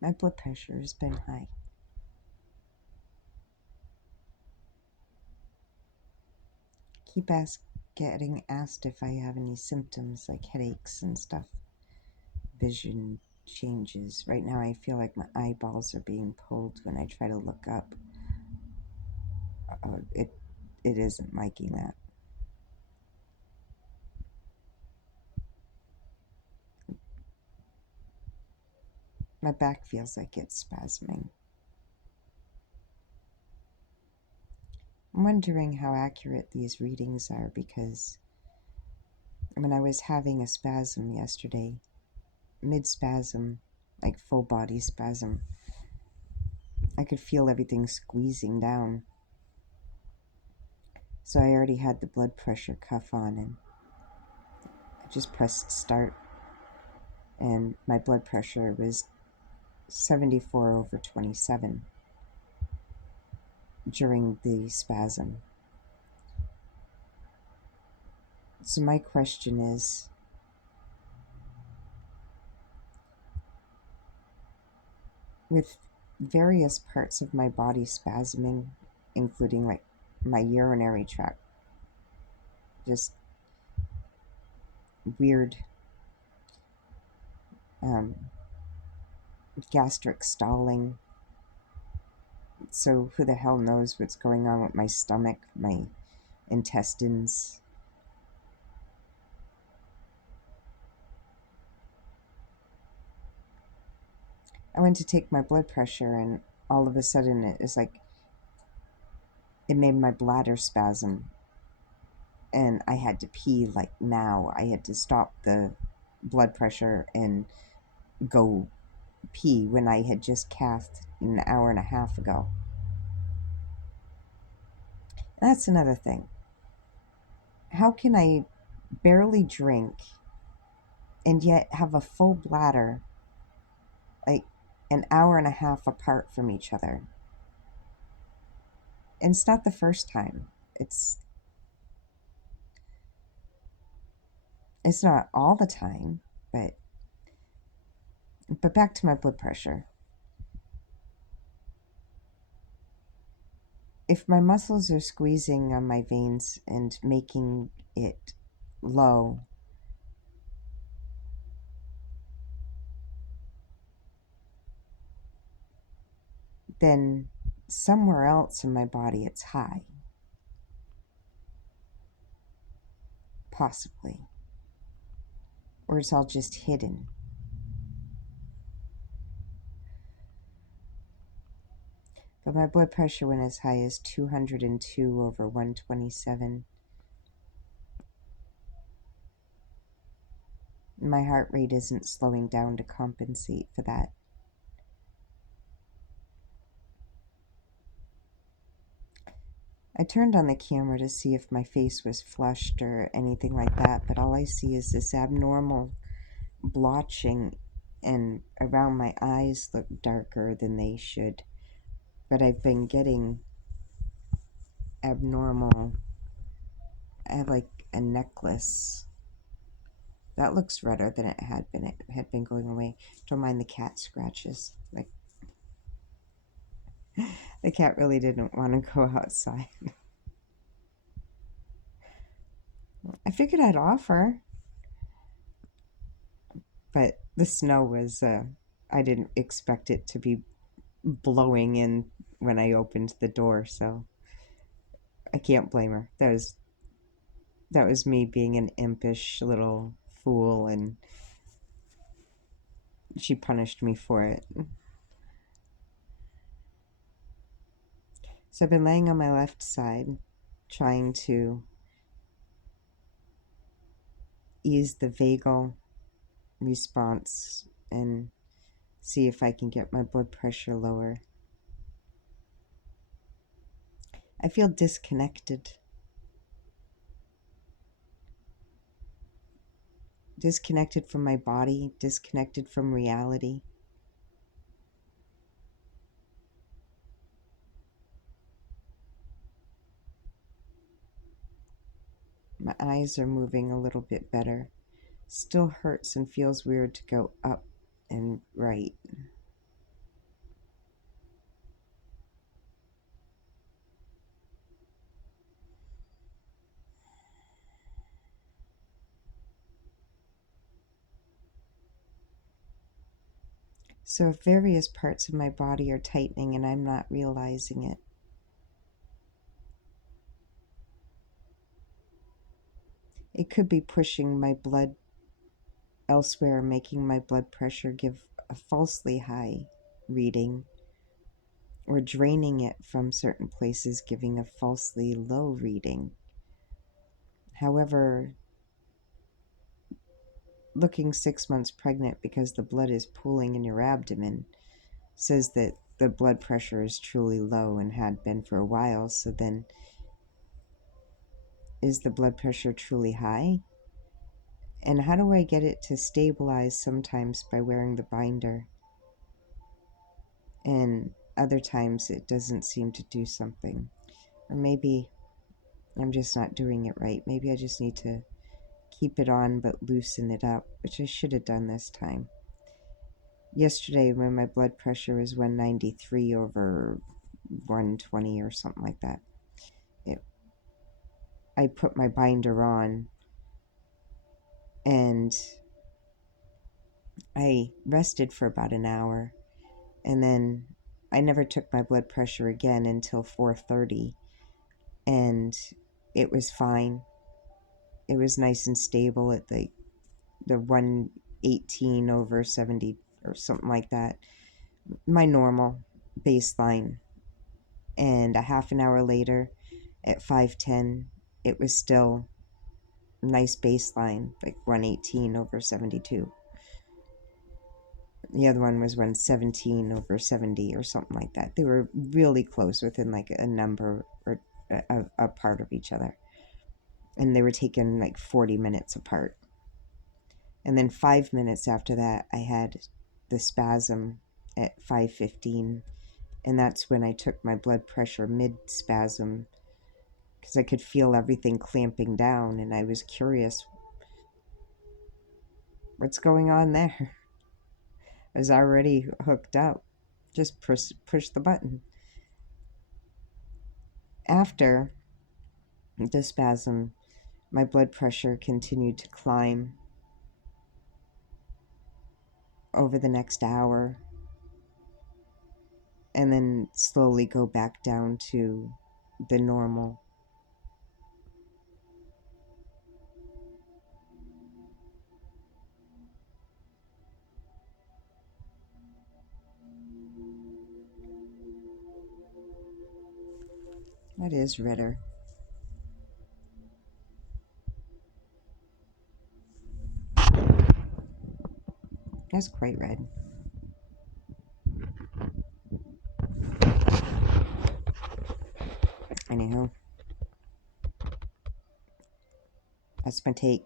My blood pressure has been high. Getting asked if I have any symptoms like headaches and stuff. Vision changes. Right now I feel like my eyeballs are being pulled when I try to look up. It isn't liking that. My back feels like it's spasming. I'm wondering how accurate these readings are because when I was having a spasm yesterday, mid spasm, like full body spasm, I could feel everything squeezing down. So I already had the blood pressure cuff on and I just pressed start and my blood pressure was 74/27 during the spasm. So my question is, with various parts of my body spasming, including like my urinary tract, just weird um, gastric stalling. So who the hell knows what's going on with my stomach, my intestines. I went to take my blood pressure and all of a sudden it made my bladder spasm and I had to pee like now. I had to stop the blood pressure and go pee when I had just cathed an hour and a half ago. That's another thing. How can I barely drink and yet have a full bladder like an hour and a half apart from each other? And it's not the first time. It's not all the time, but back to my blood pressure. If my muscles are squeezing on my veins and making it low, then somewhere else in my body it's high. Possibly. Or it's all just hidden. But my blood pressure went as high as 202/127. My heart rate isn't slowing down to compensate for that. I turned on the camera to see if my face was flushed or anything like that, but all I see is this abnormal blotching, and around my eyes look darker than they should. But I've been getting abnormal. I have like a necklace that looks redder than it had been. It had been going away. Don't mind the cat scratches. Like the cat really didn't want to go outside. I figured I'd offer, but the snow was. I didn't expect it to be blowing in when I opened the door, so I can't blame her. That was me being an impish little fool, and she punished me for it. So I've been laying on my left side, trying to ease the vagal response and see if I can get my blood pressure lower. I feel disconnected. Disconnected from my body, disconnected from reality. My eyes are moving a little bit better. Still hurts and feels weird to go up and right. So if various parts of my body are tightening and I'm not realizing it, it could be pushing my blood elsewhere, making my blood pressure give a falsely high reading, or draining it from certain places, giving a falsely low reading. However, looking 6 months pregnant because the blood is pooling in your abdomen says that the blood pressure is truly low and had been for a while. So then, is the blood pressure truly high? And how do I get it to stabilize sometimes by wearing the binder? And other times it doesn't seem to do something. Or maybe I'm just not doing it right. Maybe I just need to keep it on but loosen it up, which I should have done this time. Yesterday, when my blood pressure was 193 over 120 or something like that, I put my binder on and I rested for about an hour, and then I never took my blood pressure again until 4:30, and it was fine. It was nice and stable at the 118 over 70 or something like that, my normal baseline. And a half an hour later at 5:10, it was still nice baseline, like 118 over 72. The other one was 117 over 70 or something like that. They were really close, within like a number or a part of each other. And they were taken like 40 minutes apart. And then 5 minutes after that, I had the spasm at 5:15. And that's when I took my blood pressure mid-spasm, because I could feel everything clamping down, and I was curious, what's going on there? I was already hooked up. Just push the button. After the spasm, my blood pressure continued to climb over the next hour and then slowly go back down to the normal. That is Ritter. That's quite red. Anyhow, that's my take.